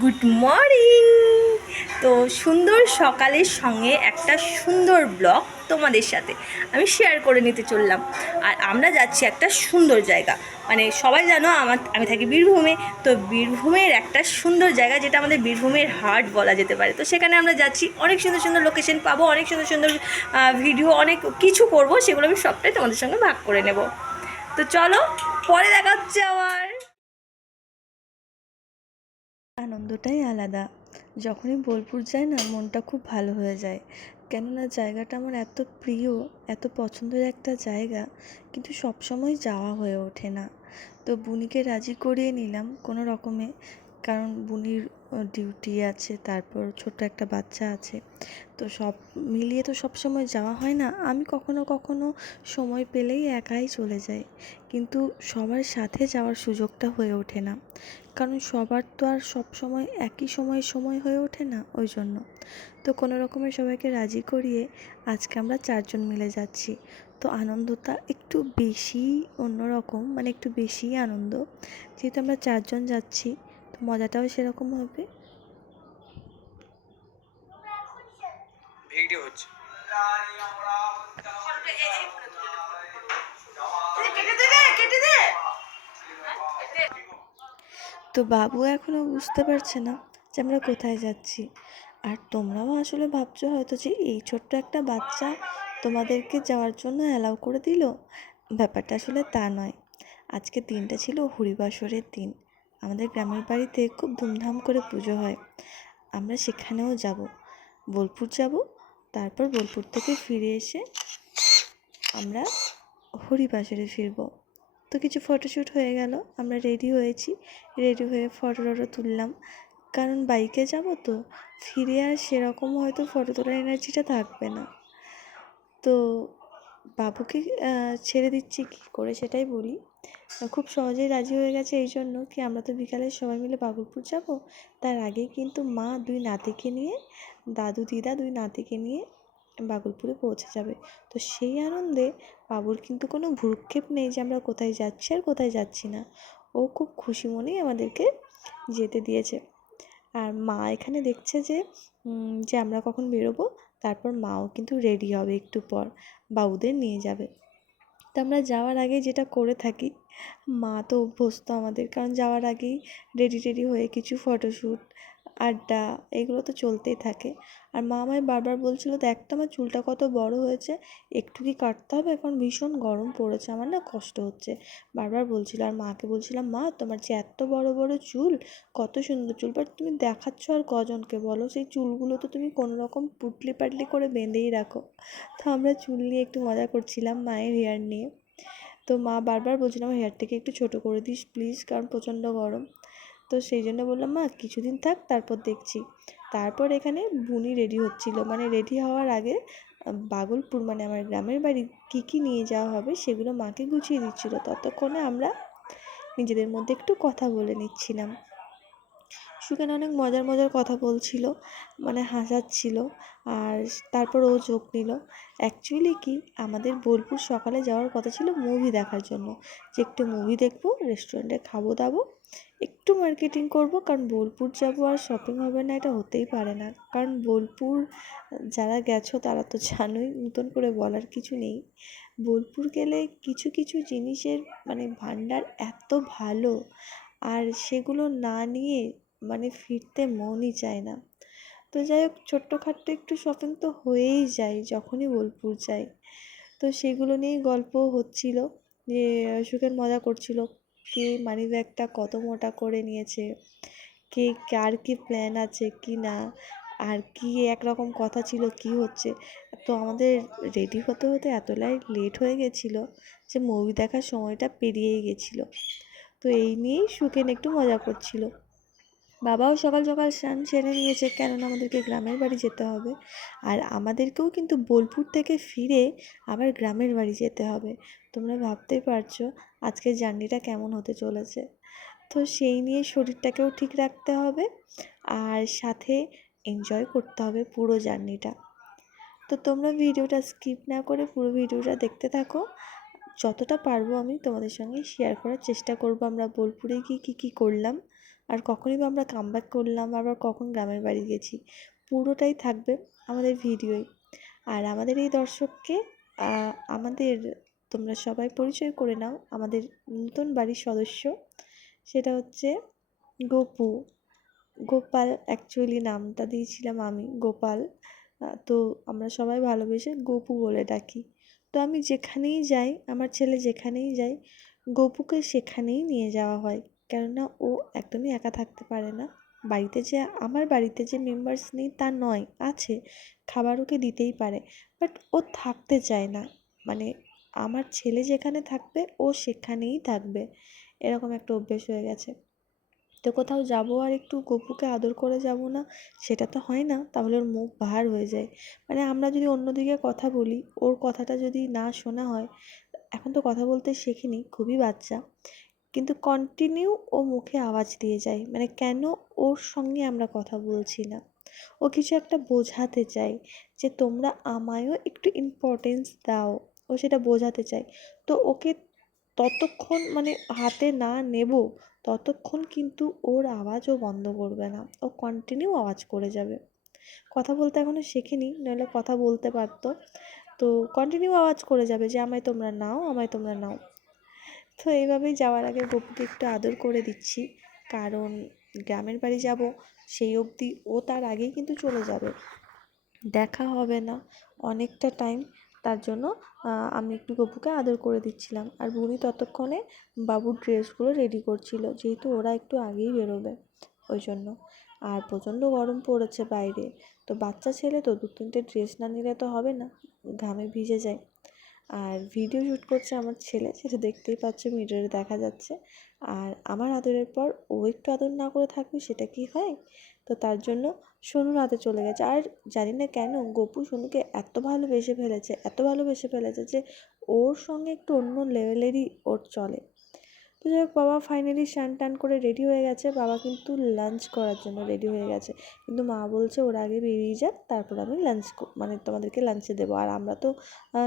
Good morning. তো সুন্দর সকালের সঙ্গে একটা সুন্দর ব্লগ তোমাদের সাথে আমি শেয়ার করে নিতে চললাম। আর আমরা যাচ্ছি একটা সুন্দর জায়গা, মানে সবাই জানো আমি থাকি বীরভূমে। তো বীরভূমের একটা সুন্দর জায়গা, যেটা আমাদের বীরভূমের হাট বলা যেতে পারে। তো সেখানে আমরা যাচ্ছি, অনেক সুন্দর সুন্দর লোকেশন পাবো, অনেক সুন্দর সুন্দর ভিডিও, অনেক কিছু করবো, সেগুলো আমি সবটাই তোমাদের সঙ্গে ভাগ করে নেব। তো চলো, পরে দেখা হচ্ছে আমার। আনন্দটাই আলাদা। যখনই বোলপুর যাই না, মনটা খুব ভালো হয়ে যায়। কেননা জায়গাটা আমার এত প্রিয়, এত পছন্দের একটা জায়গা, কিন্তু সবসময় যাওয়া হয়ে ওঠে না। তো বুনিকে রাজি করিয়ে নিলাম কোনো রকমে, কারণ বুনির ডিউটি আছে, তারপর ছোট্ট একটা বাচ্চা আছে। তো সব মিলিয়ে তো সবসময় যাওয়া হয় না। আমি কখনো কখনো সময় পেলেই একাই চলে যাই, কিন্তু সবার সাথে যাওয়ার সুযোগটা হয়ে ওঠে না, কারণ সবার তো আর সব সময় একই সময় হয়ে ওঠে না, ওই জন্য। তো কোনো রকমে সবাইকে রাজি করিয়ে আজকে আমরা 4 জন মিলে যাচ্ছি। তো আনন্দটা একটু বেশি অন্যরকম, মানে একটু বেশিই আনন্দ, যেহেতু আমরা 4 জন যাচ্ছি। তো মজাটাও সেরকম হবে। ভিডিও হচ্ছে। তো বাবু এখনও বুঝতে পারছে না যে আমরা কোথায় যাচ্ছি। আর তোমরাও আসলে ভাবছো হয়তো যে এই ছোট্ট একটা বাচ্চা তোমাদেরকে যাওয়ার জন্য অ্যালাউ করে দিল। ব্যাপারটা আসলে তা নয়। আজকে দিনটা ছিল হরিবাসরের দিন। আমাদের গ্রামের বাড়িতে খুব ধুমধাম করে পুজো হয়। আমরা সেখানেও যাব, বোলপুর যাব। তারপর বোলপুর থেকে ফিরে এসে আমরা হরিবাসরে ফিরবো। তো কিছু ফটোশ্যুট হয়ে গেল, আমরা রেডি হয়েছি, রেডি হয়ে ফটো টটো তুললাম। কারণ বাইকে যাব, তো ফিরে আর সেরকম হয়তো ফটো তোলার এনার্জিটা থাকবে না। তো বাবুকে ছেড়ে দিচ্ছি কী করে সেটাই বলি। খুব সহজেই রাজি হয়ে গেছে, এই জন্য কি আমরা তো বিকালে সবাই মিলে বাবুলপুর যাব। তার আগেই কিন্তু মা 2 নাতিকে নিয়ে, দাদু দিদা 2 নাতিকে নিয়ে বাবুলপুরে পৌঁছে যাবে। তো সেই আনন্দে বাবুর কিন্তু কোনো ভ্রূক্ষেপ নেই যে আমরা কোথায় যাচ্ছি আর কোথায় যাচ্ছি না। ও খুব খুশি মনেই আমাদেরকে যেতে দিয়েছে। আর মা এখানে দেখছে যে যে আমরা কখন বেরোবো। তারপর মাও কিন্তু রেডি হবে একটু পর, বাবুদের নিয়ে যাবে। তো আমরা যাওয়ার আগে যেটা করে থাকি, মা তো অভ্যস্ত আমাদের, কারণ যাওয়ার আগেই রেডি টেডি হয়ে কিছু ফটোশ্যুট, আড্ডা, এগুলো তো চলতেই থাকে। আর মা আমায় বারবার বলছিল, দেখ তো আমার চুলটা কত বড় হয়েছে, একটু কি কাটতে হবে, এখন ভীষণ গরম পড়েছে, আমার না কষ্ট হচ্ছে, বারবার বলছিল। আর মাকে বলছিলাম, মা তোমার যে এত বড় বড় চুল, কত সুন্দর চুল, বাট তুমি দেখাচ্ছ আর কজনকে বলো, সেই চুলগুলো তো তুমি কোনো রকম পুটলি পাটলি করে বেঁধেই রাখো। তো আমরা চুল নিয়ে একটু মজা করছিলাম, মায়ের হেয়ার নিয়ে। তো মা বারবার বলছিল আমার হেয়ারটাকে একটু ছোটো করে দিস প্লিজ, কারণ প্রচণ্ড গরম। তো সেই জন্য বললাম, মা কিছুদিন থাক, তারপর দেখছি। তারপর এখানে বুনি রেডি হচ্ছিল, মানে রেডি হওয়ার আগে বাগলপুর, মানে আমার গ্রামের বাড়ি কী কী নিয়ে যাওয়া হবে সেগুলো মাকে গুছিয়ে দিচ্ছিলো। ততক্ষণে আমরা নিজেদের মধ্যে একটু কথা বলে নিচ্ছিলাম। সুখেন অনেক মজার মজার কথা বলছিল, মানে হাসাচ্ছিল। আর তারপর ও যোগ নিল। অ্যাকচুয়ালি কি, আমাদের বোলপুর সকালে যাওয়ার কথা ছিল মুভি দেখার জন্য, যে একটু মুভি দেখবো, রেস্টুরেন্টে খাবো দাবো, একটু মার্কেটিং করব, কারণ বোলপুর যাব আর শপিং হবে না, এটা হতেই পারে না। কারণ বোলপুর যারা গেছো তারা তো জানোই, নতুন করে বলার কিছু নেই। বোলপুর গেলে কিছু কিছু জিনিসের মানে ভাণ্ডার এত ভালো, আর সেগুলো না নিয়ে মানে ফিরতে মনই চায় না। তো যাই হোক, ছোট্টখাট্টো একটু শপিং তো হয়েই যায় যখনই বোলপুর যাই। তো সেগুলো নিয়েই গল্প হচ্ছিল, যে সুখেন মজা করছিল কে মানি ব্যাগটা কত মোটা করে নিয়েছে, কে কার কী প্ল্যান আছে কি না, আর কি একরকম কথা ছিল কি হচ্ছে। তো আমাদের রেডি হতে হতে এতটাই লেট হয়ে গেছিলো যে মুভি দেখার সময়টা পেরিয়েই গেছিলো। তো এই নিয়েই সুখেন একটু মজা করছিল। বাবাও সকাল সকাল স্নান সেরে নিয়েছে, কেননা আমাদেরকে গ্রামের বাড়ি যেতে হবে। আর আমাদেরকেও কিন্তু বোলপুর থেকে ফিরে আবার গ্রামের বাড়ি যেতে হবে। তোমরা ভাবতেই পারছো আজকের জার্নিটা কেমন হতে চলেছে। তো সেই নিয়ে শরীরটাকেও ঠিক রাখতে হবে, আর সাথে এনজয় করতে হবে পুরো জার্নিটা। তো তোমরা ভিডিওটা স্কিপ না করে পুরো ভিডিওটা দেখতে থাকো। যতটা পারবো আমি তোমাদের সঙ্গে শেয়ার করার চেষ্টা করব আমরা বোলপুরে গিয়ে কী কী করলাম আর কখনই বা আমরা কামব্যাক করলাম, আবার কখন গ্রামের বাড়ি গেছি, পুরোটাই থাকবে আমাদের ভিডিওয়। আর আমাদের এই দর্শককে আমাদের তোমরা সবাই পরিচয় করে নাও আমাদের নতুন বাড়ির সদস্য, সেটা হচ্ছে গপু। গোপাল অ্যাকচুয়ালি নামটা দিয়েছিলাম আমি, গোপাল। তো আমরা সবাই ভালোবেসে গপু বলে ডাকি। তো আমি যেখানেই যাই, আমার ছেলে যেখানেই যায়, গপুকে সেখানেই নিয়ে যাওয়া হয়। কেননা ও একদমই একা থাকতে পারে না। বাড়িতে যে আমার বাড়িতে যে মেম্বার্স নেই তা নয়, আছে, খাবার ওকে দিতেই পারে, বাট ও থাকতে চায় না। মানে আমার ছেলে যেখানে থাকবে ও সেখানেই থাকবে, এরকম একটা অভ্যেস হয়ে গেছে। তো কোথাও যাবো আর একটু গপুকে আদর করে যাব না, সেটা তো হয় না, তাহলে ওর মুখ ভার হয়ে যায়। মানে আমরা যদি অন্যদিকে কথা বলি, ওর কথাটা যদি না শোনা হয়, এখন তো কথা বলতে শেখেনি, খুবই বাচ্চা, কিন্তু কন্টিনিউ ও মুখে আওয়াজ দিয়ে যায়, মানে কেন ওর সঙ্গে আমরা কথা বলছি না। ও কিছু একটা বোঝাতে চায় যে তোমরা আমায়ও একটু ইম্পর্টেন্স দাও, ও সেটা বোঝাতে চায়। তো ওকে ততক্ষণ মানে হাতে না নেব, ততক্ষণ কিন্তু ওর আওয়াজও বন্ধ করবে না, ও কন্টিনিউ আওয়াজ করে যাবে। কথা বলতে এখনও শেখেনি, নইলে কথা বলতে পারতো। তো কন্টিনিউ আওয়াজ করে যাবে যে আমায় তোমরা নাও, আমায় তোমরা নাও। তো এইভাবেই যাওয়ার আগে গপুকে একটু আদর করে দিচ্ছি, কারণ গ্রামের বাড়ি যাব সেই অবধি ও তার আগেই কিন্তু চলে যাবে, দেখা হবে না অনেকটা টাইম। তার জন্য আমি একটু গপুকে আদর করে দিচ্ছিলাম, আর বুড়ি ততক্ষণে বাবুর ড্রেসগুলো রেডি করছিল, যেহেতু ওরা একটু আগেই বেরোবে ওই জন্য। আর প্রচণ্ড গরম পড়েছে বাইরে, তো বাচ্চা ছেলে তো 2-3টে ড্রেস না নিলে তো হবে না, ঘামে ভিজে যায়। আর ভিডিও শ্যুট করছে আমার ছেলে, সেটা দেখতেই পাচ্ছে, মিররে দেখা যাচ্ছে। আর আমার আদরের পর ও একটু আদর না করে থাকবে, সেটা কি হয়? তো তার জন্য সোনুর হাতে চলে গেছে। আর জানি না কেন গপু সোনুকে এত ভালোবেসে ফেলেছে, এত ভালোবেসে ফেলেছে যে ওর সঙ্গে একটু অন্য লেভেলেরই ওর চলে। তো যাই হোক, বাবা ফাইনালি স্নান টান করে রেডি হয়ে গেছে, বাবা কিন্তু লাঞ্চ করার জন্য রেডি হয়ে গেছে, কিন্তু মা বলছে ওর আগে বেরিয়ে যাক, তারপর আমি লাঞ্চ মানে তোমাদেরকে লাঞ্চে দেবো। আর আমরা তো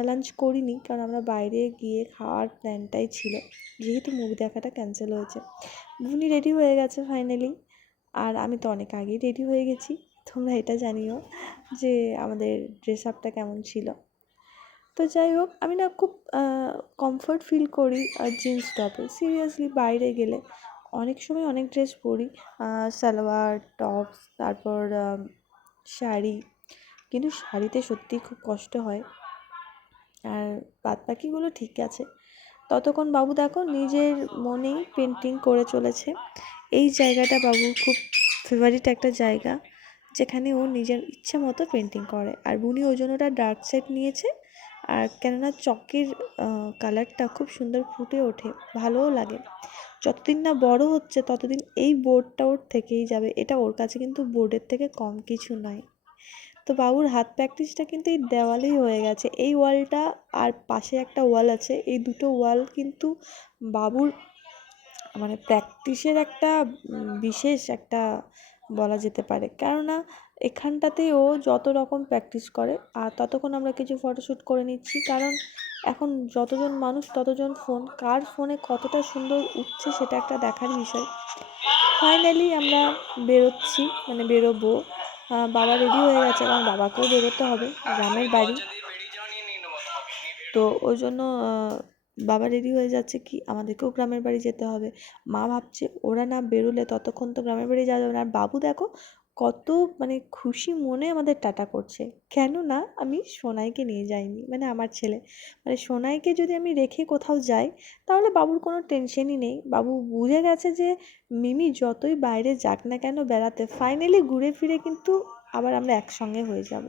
লাঞ্চ করিনি, কারণ আমরা বাইরে গিয়ে খাওয়ার প্ল্যানটাই ছিল, যেহেতু মুভি দেখাটা ক্যান্সেল হয়েছে। বুনি রেডি হয়ে গেছে ফাইনালি, আর আমি তো অনেক আগেই রেডি হয়ে গেছি। তোমরা এটা জানিও যে আমাদের ড্রেস আপটা কেমন ছিল। তো যাই হোক, আমি না খুব কমফর্ট ফিল করি জিন্স টপে, সিরিয়াসলি বাইরে গেলে অনেক সময় অনেক ড্রেস পরি, সালোয়ার টপস, তারপর শাড়ি, কিন্তু শাড়িতে সত্যিই খুব কষ্ট হয়। আর বাদ বাকিগুলো ঠিক আছে। ততক্ষণ বাবু দেখো নিজের মনেই পেন্টিং করে চলেছে। এই জায়গাটা বাবুর খুব ফেভারিট একটা জায়গা, যেখানে ও নিজের ইচ্ছে মতো পেন্টিং করে। আর বুনি ওই জন্য ওটা ডার্ক শেড নিয়েছে, আর কেননা চকের কালারটা খুব সুন্দর ফুটে ওঠে, ভালোও লাগে। যতদিন না বড় হচ্ছে ততদিন এই বোর্ডটা ওর থেকেই যাবে, এটা ওর কাছে কিন্তু বোর্ডের থেকে কম কিছু নয়। তো বাবুর হাত প্র্যাকটিসটা কিন্তু এই দেওয়ালেই হয়ে গেছে, এই ওয়ালটা আর পাশে একটা ওয়াল আছে, এই দুটো ওয়াল কিন্তু বাবুর মানে প্র্যাকটিসের একটা বিশেষ একটা বলা যেতে পারে। কেননা এখানটাতেই ও যত রকম প্র্যাকটিস করে, আর ততক্ষণ আমরা কিছু ফটোশ্যুট করে নিচ্ছি, কারণ এখন যতজন মানুষ ততজন ফোন, কার ফোনে কতটা সুন্দর উঠছে সেটা একটা দেখার বিষয়। ফাইনালি আমরা বেরোচ্ছি, মানে বেরোবো। বাবা রেডি হয়ে গেছে, কারণ বাবাকেও বেরোতে হবে, গ্রামের বাড়ি তো ওই জন্য বাবা রেডি হয়ে যাচ্ছে, কি আমাদেরকেও গ্রামের বাড়ি যেতে হবে। মা ভাবছে ওরা না বেরোলে ততক্ষণ তো গ্রামের বাড়ি যাওয়া যাবে না। আর বাবু দেখো কত মানে খুশি মনে আমাদের টাটা করছে, কেন না আমি সোনাইকে নিয়ে যাইনি, মানে আমার ছেলে, মানে সোনাইকে যদি আমি রেখে কোথাও যাই তাহলে বাবুর কোনো টেনশনই নেই। বাবু বুঝে গেছে যে মিমি যতই বাইরে যাক না কেন বেড়াতে, ফাইনালি ঘুরে ফিরে কিন্তু আবার আমরা একসঙ্গে হয়ে যাব।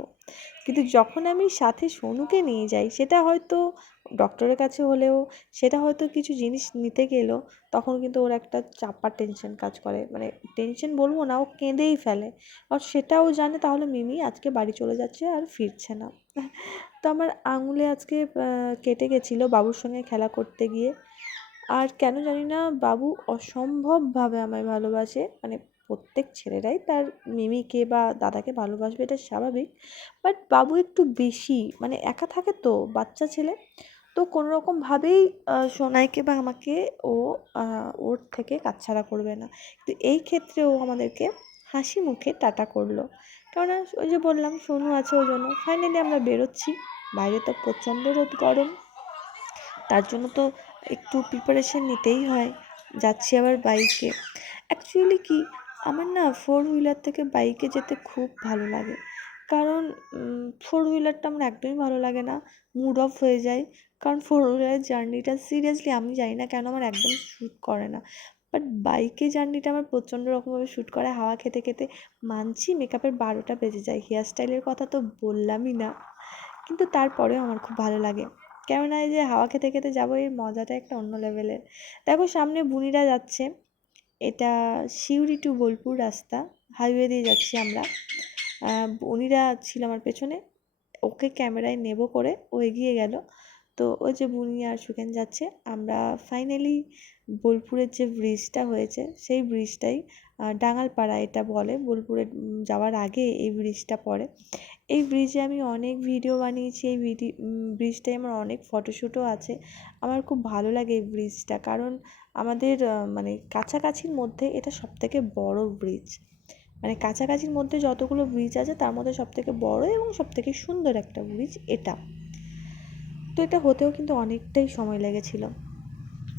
কিন্তু যখন আমি সাথে সোনুকে নিয়ে যাই, সেটা হয়তো ডক্টরের কাছে হলেও, সেটা হয়তো কিছু জিনিস নিতে গেলেও, তখন কিন্তু ওর একটা চাপা টেনশন কাজ করে, মানে টেনশন বলবো না, ও কেঁদেই ফেলে। আর সেটাও জানে তাহলে মিমি আজকে বাড়ি চলে যাচ্ছে আর ফিরছে না। তো আমার আঙুলে আজকে কেটে গেছিলো বাবুর সঙ্গে খেলা করতে গিয়ে। আর কেন জানি না বাবু অসম্ভবভাবে আমায় ভালোবাসে, মানে প্রত্যেক ছেলেরাই তার মিমিকে বা দাদাকে ভালোবাসবে, এটা স্বাভাবিক, বাট বাবু একটু বেশি, মানে একা থাকে তো বাচ্চা ছেলে, তো কোনো রকমভাবেই সোনাইকে বা আমাকে ও ওর থেকে কাছছাড়া করবে না। কিন্তু এই ক্ষেত্রে ও আমাদেরকে হাসি মুখে টাটা করলো। কেননা ওই যে বললাম সোনু আছে ওই জন্য। ফাইনালি আমরা বেরোচ্ছি। বাইরে তো প্রচণ্ড রোদ গরম, তার জন্য তো একটু প্রিপারেশন নিতেই হয়। যাচ্ছি আবার বাইকে। অ্যাকচুয়ালি কি, আমার না ফোর হুইলার থেকে বাইকে যেতে খুব ভালো লাগে। কারণ ফোর হুইলারটা আমার একদমই ভালো লাগে না, মুড অফ হয়ে যায়। কারণ ফোর হুইলারের জার্নিটা সিরিয়াসলি আমি জানি না কেন আমার একদম শ্যুট করে না। বাট বাইকে জার্নিটা আমার প্রচণ্ড রকমভাবে শ্যুট করে। হাওয়া খেতে খেতে মানছি মেকআপের 12টা বেজে যায়, হেয়ার স্টাইলের কথা তো বললামই না। কিন্তু তারপরেও আমার খুব ভালো লাগে। কেননা এই যে হাওয়া খেতে খেতে যাবো, এর মজাটা একটা অন্য লেভেলের। দেখো সামনে বুনিরা যাচ্ছে, এটা সিউড়ি টু বোলপুর রাস্তা, হাইওয়ে দিয়ে যাচ্ছি আমরা। বুনিরা ছিল আমার পেছনে, ওকে ক্যামেরায় নেব করে ও এগিয়ে গেল। তো ওই যে বুনি আর সুখেন যাচ্ছে। আমরা ফাইনালি বোলপুরের যে ব্রিজটা হয়েছে সেই ব্রিজটাই, ডাঙালপাড়া এটা বলে, বোলপুরে যাওয়ার আগে এই ব্রিজটা পড়ে। এই ব্রিজে আমি অনেক ভিডিও বানিয়েছি, এই ব্রিজটায় আমার অনেক ফটোশ্যুটও আছে। আমার খুব ভালো লাগে এই ব্রিজটা, কারণ আমাদের মানে কাছাকাছির মধ্যে এটা সবথেকে বড় ব্রিজ। মানে কাছাকাছির মধ্যে যতগুলো ব্রিজ আছে তার মধ্যে সবথেকে বড় এবং সবথেকে সুন্দর একটা ব্রিজ এটা। তো এটা হতেও কিন্তু অনেকটাই সময় লেগেছিল।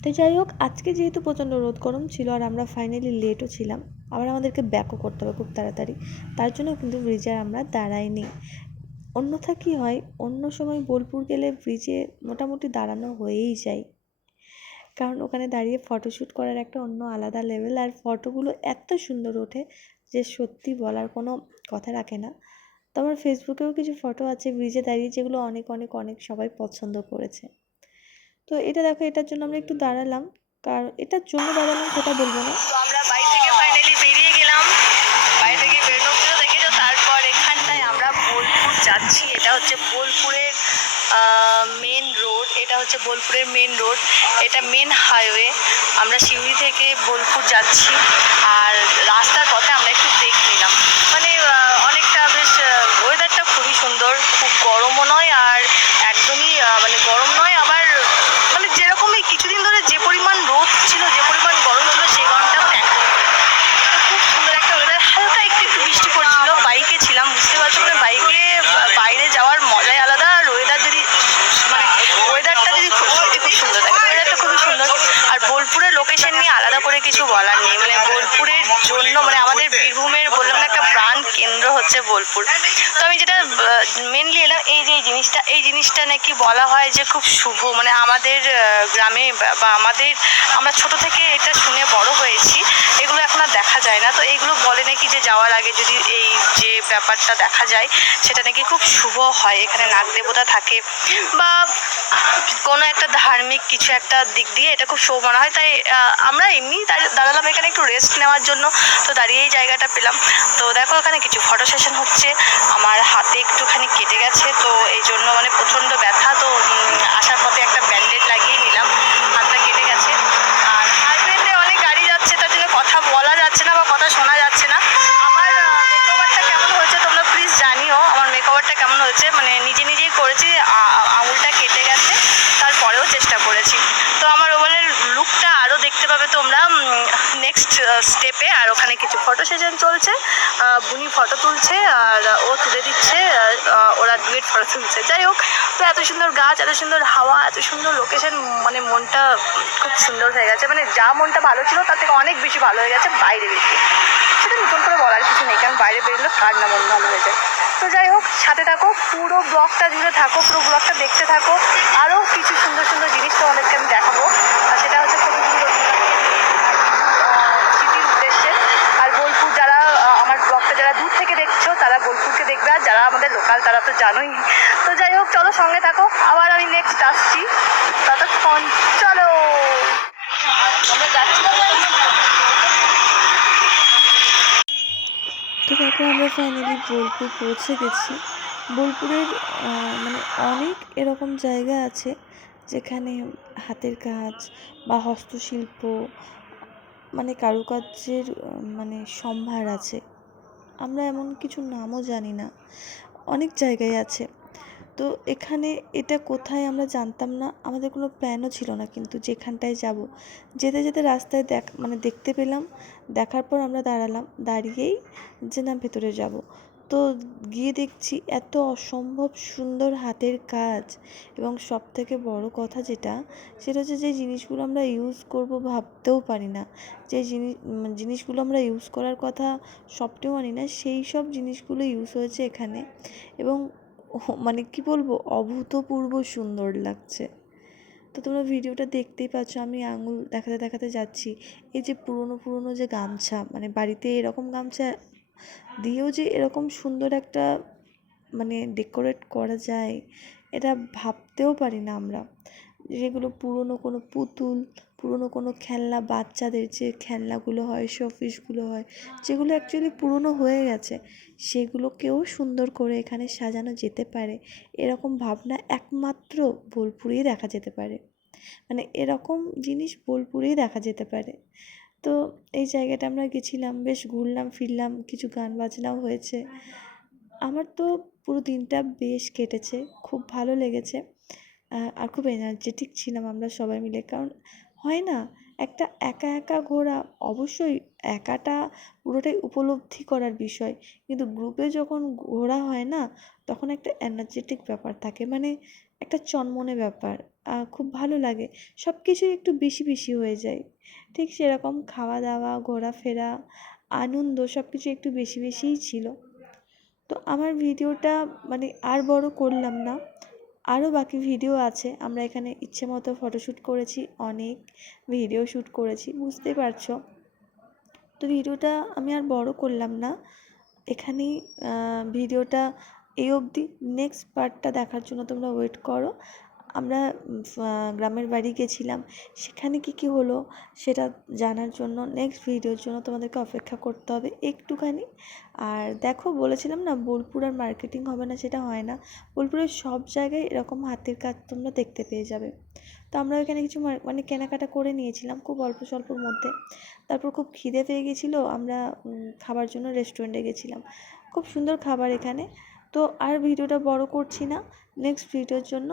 তো যাই হোক, আজকে যেহেতু প্রচণ্ড রোদ গরম ছিল আর আমরা ফাইনালি লেটও ছিলাম, আবার আমাদেরকে ব্যাকও করতে হবে খুব তাড়াতাড়ি, তার জন্য কিন্তু ব্রিজে আমরা দাঁড়াইনি। অন্যথা কী হয়, অন্য সময় বোলপুর গেলে ব্রিজে মোটামুটি দাঁড়ানো হয়েই যায়, কারণ ওখানে দাঁড়িয়ে ফটোশ্যুট করার একটা অন্য আলাদা লেভেল। আর ফটোগুলো এত সুন্দর ওঠে যে সত্যি বলার কোনো কথা রাখে না। তো আমার ফেসবুকেও কিছু ফটো আছে ব্রিজে দাঁড়িয়ে, যেগুলো অনেক অনেক অনেক সবাই পছন্দ করেছে। তো এটা দেখো, এটার জন্য আমরা একটু দাঁড়ালাম, কারণ এটার জন্য দাঁড়ালাম সেটা বলবো না। তো আমরা বাড়ি থেকে ফাইনালি বেরিয়ে গেলাম। বাড়ি থেকে বেরোনোর জন্য দেখেছো, তারপর এখানটায় আমরা বোলপুর যাচ্ছি। এটা হচ্ছে বোলপুরের মেন রোড, এটা হচ্ছে বোলপুরের মেন রোড, এটা মেন হাইওয়ে। আমরা সিউড়ি থেকে বোলপুর যাচ্ছি। আর রাস্তার পথে আমরা একটু ব্রেক নিলাম, মানে অনেকটা বেশ ওয়েদারটা খুবই সুন্দর, খুব গরমও নয় আর একদমই মানে গরম নয়, আবার মানে যেরকমই কিছুদিন ধরে যে পরিমাণ রোদ ছিল, যে পরিমাণ গরম ছিল, সেই গরমটা মানে একদম খুব সুন্দর একটা ওয়েদার। হালকা একটু একটু বৃষ্টি পড়ছিল, বাইকে ছিলাম বুঝতে পারছো, মানে বাইকে বাইরে যাওয়ার মজাই আলাদা। আর ওয়েদার যদি মানে ওয়েদারটা যদি সত্যি খুব সুন্দর থাকে, ওয়েদারটা খুবই সুন্দর। আর বোলপুরের লোকেশন নিয়ে আলাদা করে কিছু বলার নেই, মানে বোলপুরের জন্য মানে আমাদের বীরভূমের বললাম না একটা প্রাণ কেন্দ্র হচ্ছে বোলপুর। তো আমি যেটা মেনলি এলাম, এই যে এই জিনিসটা নাকি বলা হয় যে খুব শুভ, মানে আমাদের গ্রামে বা আমরা ছোট থেকে এটা শুনে বড় হয়েছি, এগুলো এখন আর দেখা যায় না। তো এইগুলো বলে নাকি যে যাওয়ার আগে যদি এই যে ব্যাপারটা দেখা যায় সেটা নাকি খুব শুভ হয়, এখানে নাগ দেবতা থাকে বা কোনো একটা ধার্মিক কিছু একটা দিক দিয়ে এটা খুব শুভ মনে হয়। তাই আমরা এমনি দাঁড়ালাম এখানে একটু রেস্ট নেওয়ার জন্য। তো দাঁড়িয়েই জায়গাটা পেলাম। তো দেখো এখানে কিছু ফটো সেশন হচ্ছে। আমার হাতে একটুখানি কেটে গেছে, তো এই জন্য মানে প্রচণ্ড ব্যথা। তো আসার পথে একটা ব্যান্ডেড লাগিয়ে নিলাম, হাতটা কেটে গেছে। আর হাজবেন্ডে অনেক গাড়ি যাচ্ছে, তার জন্য কথা বলা যাচ্ছে না বা কথা শোনা যাচ্ছে না। আমার মেকওভারটা কেমন হয়েছে তোমরা প্লিজ জানিও, আমার মেকওভারটা কেমন হয়েছে। মানে নিজেই করেছি, আঙুলটা কেটে গেছে, তারপরেও চেষ্টা করেছি। তো আমার ওভারঅল লুকটা আরও দেখতে পাবে তোমরা নেক্সট স্টেপে। আর ওখানে কিছু ফটো সেশন চলছে, বুনি ফটো তুলছে আর ও তুলে দিচ্ছে, ওরা ডুয়েট ফটো তুলছে। যাই হোক, তো এত সুন্দর গাছ, এত সুন্দর হাওয়া, এত সুন্দর লোকেশন, মানে মনটা খুব সুন্দর হয়ে গেছে। মানে যা মনটা ভালো ছিল তার থেকে অনেক বেশি ভালো হয়ে গেছে বাইরে বেরিয়ে। সেটা নতুন করে বলার কিছু নেই, কারণ বাইরে বেরোলে কার না মন ভালো হয়ে যায়। তো যাই হোক, সাথে থাকো, পুরো ব্লগটা জুড়ে থাকো, পুরো ব্লগটা দেখতে থাকো। আরও কিছু সুন্দর সুন্দর জিনিস তোমাদেরকে আমি দেখাবো, আর সেটা হচ্ছে কবিগুরু স্মৃতির উদ্দেশ্যে। আর বোলপুর যারা আমার ব্লগটা যারা দূর থেকে দেখছো তারা বোলপুরকে দেখবে, আর যারা আমাদের লোকাল তারা তো জানোই। তো যাই হোক, চলো সঙ্গে থাকো, আবার আমি নেক্সট আসছি, ততক্ষণ চলো আমরা যাচ্ছি। তো দেখো আমরা ফাইনালি বোলপুর পৌঁছে গেছি। বোলপুরের মানে অনেক এরকম জায়গা আছে যেখানে হাতের কাজ বা হস্তশিল্প, মানে কারুকার্যের মানে সম্ভার আছে। আমরা এমন কিছু নামও জানি না, অনেক জায়গায় আছে। তো এখানে এটা কোথায় আমরা জানতাম না, আমাদের কোনো প্ল্যানও ছিল না, কিন্তু যেখানটায় যাব যেতে যেতে রাস্তায় দেখতে পেলাম। দেখার পর আমরা দাঁড়িয়েই যে না ভেতরে যাব। তো গিয়ে দেখছি এত অসম্ভব সুন্দর হাতের কাজ, এবং সবথেকে বড় কথা সেটা হচ্ছে যে জিনিসগুলো আমরা ইউজ করব ভাবতেও পারি না, যে জিনিসগুলো আমরা ইউজ করার কথা স্বপ্নেও আনি না, সেই সব জিনিসগুলো ইউজ হয়েছে এখানে। এবং কি বলবো, অভূতপূর্ব সুন্দর লাগছে। তো তোমরা ভিডিওটা দেখতেই পাচ্ছ, আমি আঙুল দেখাতে দেখাতে যাচ্ছি। এই যে পুরনো পুরনো যে গামছা, বাড়িতে এরকম গামছা দিয়েও যে এরকম সুন্দর একটা ডেকোরেট করা যায়, এটা ভাবতেও পারি না আমরা। যেগুলো পুরনো কোনো পুতুল, পুরনো কোনো খেলনা, বাচ্চাদের যে খেলনাগুলো হয়, শোপিসগুলো হয়, যেগুলো অ্যাকচুয়ালি পুরনো হয়ে গেছে, সেগুলোকেও সুন্দর করে এখানে সাজানো যেতে পারে, এরকম ভাবনা একমাত্র বোলপুরেই দেখা যেতে পারে। এরকম জিনিস বোলপুরেই দেখা যেতে পারে। তো এই জায়গাটা আমরা গেছিলাম, বেশ ঘুরলাম ফিরলাম, কিছু গান বাজনাও হয়েছে। আমার তো পুরো দিনটা বেশ কেটেছে, খুব ভালো লেগেছে। আর খুব এনার্জেটিক ছিলাম আমরা সবাই মিলে। কারণ হয় না, একটা একা একা ঘোরা, অবশ্যই একাটা পুরোটাই উপলব্ধি করার বিষয়, কিন্তু গ্রুপে যখন ঘোরা হয় না, তখন একটা এনার্জেটিক ব্যাপার থাকে, একটা চনমনে ব্যাপার। খুব ভালো লাগে, সব কিছুই একটু বেশি বেশি হয়ে যায়। ঠিক সেরকম খাওয়া দাওয়া, ঘোরাফেরা, আনন্দ সব কিছু একটু বেশি বেশিই ছিল। তো আমার ভিডিওটা আর বড় করলাম না, আরও বাকি ভিডিও আছে। আমরা এখানে ইচ্ছে মতো ফটোশ্যুট করেছি, অনেক ভিডিও শ্যুট করেছি, বুঝতেই পারছো। তো ভিডিওটা আমি আর বড় করলাম না, এখানেই ভিডিওটা এই অবধি। নেক্সট পার্টটা দেখার জন্য তোমরা ওয়েট করো। আমরা গ্রামের বাড়ি গেছিলাম, সেখানে কি হলো সেটা জানার জন্য নেক্সট ভিডিওর জন্য তোমাদেরকে অপেক্ষা করতে হবে একটুখানি। আর দেখো, বলেছিলাম না বোলপুর আর মার্কেটিং হবে না, সেটা হয় না। বোলপুরের সব জায়গায় এরকম হাতের কাজ তোমরা দেখতে পেয়ে যাবে। তো আমরা এখানে কিছু কেনাকাটা করে নিয়েছিলাম খুব অল্প স্বল্পর মধ্যে। তারপর খুব খিদে পেয়ে গেছিলো, আমরা খাবার জন্য রেস্টুরেন্টে গেছিলাম। খুব সুন্দর খাবার এখানে। তো আর ভিডিওটা বড় করছি না, নেক্সট ভিডিওর জন্য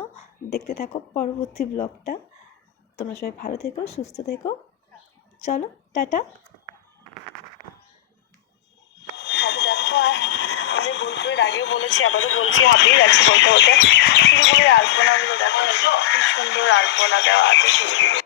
দেখতে থাকো পরবর্তী ব্লগটা। তোমরা সবাই ভালো থেকো, সুস্থ থেকো। চলো, টাটা। দেখো, আর আমাদের বোলপুরের আগেও বলেছি, আবারও বলছি, হাঁপিয়ে যাচ্ছি বলতে বলতে। শিলিগুড়ির আলপনাগুলো দেখো, কি সুন্দর আলপনা দেওয়া আছে শিলিগুড়ি।